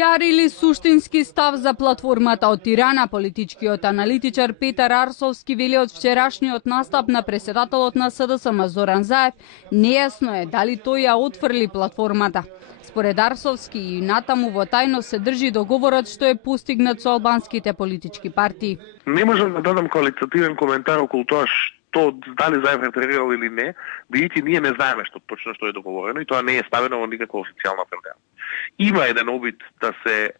Пиар или суштински став за платформата од Тирана, политичкиот аналитичар Петар Арсовски вели од вчерашниот настап на претседателот на СДСМ Зоран Заев, нејасно е дали тој ја отфрли платформата. Според Арсовски и натаму во тајно се држи договорот што е постигнат со албанските политички партии. Не можам да дадам квалитативен коментар околу тоа што дали Заев реферирал или не, бидејќи ние не знаеме точно што е договорено и тоа не е ставено во никаква официјална програма. Има еден обид да се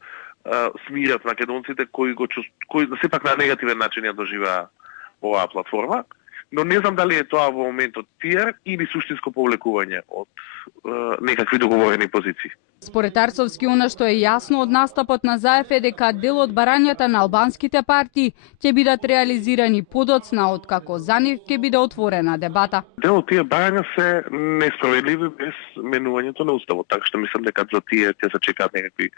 смират македонците кои сепак на негативен начин ја доживаа оваа платформа, но не знам дали е тоа во моментот пиар или суштинско повлекување од некакви договорени позиции. Според Арсовски, она што е јасно од настапот на Заев е дека дел од барањата на албанските партии ќе бидат реализирани подоцна откако за нив ќе биде отворена дебата. Дел од тие барања се несправедливи без менувањето на уставот, така што мислам дека за тие ќе се чекаат некакви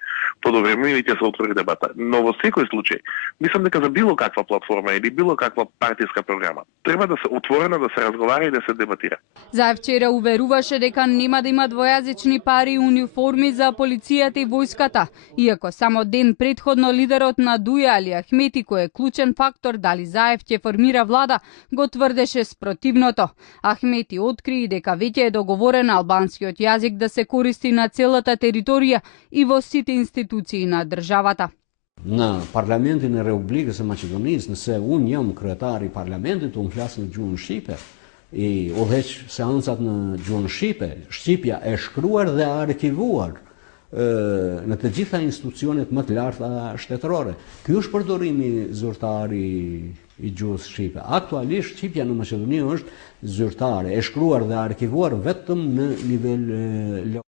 подобрени и ќе се отвори дебата. Но во секој случај, мислам дека за било каква платформа или било каква партиска програма треба да се отворена, да се разговара и да се дебатира. Заев вчера уверуваше дека нема да има двојазични пари и униформи за полицијата и војската, иако само ден предходно лидерот на Дуја Али Ахмети, кој е клучен фактор дали Заев ќе формира влада, го тврдеше спротивното. Ахмети откри дека веќе е договорен албанскиот јазик да се користи на целата територија и во сите институции на државата. Në Parlamentin e Republikës së Maqedonisë, nëse unë jam kryetari i parlamentit, unë flas në gjuhën shqipe, i udhëheq seancat në gjuhën shqipe, shqipja e shkruar dhe arkivuar në të gjitha institucionet më të larta shtetërore. Ky është përdorimi zyrtari i gjuhës shqipe. Aktualisht shqipja në Maqedoni është zyrtare, e shkruar dhe arkivuar vetëm në nivel lokal.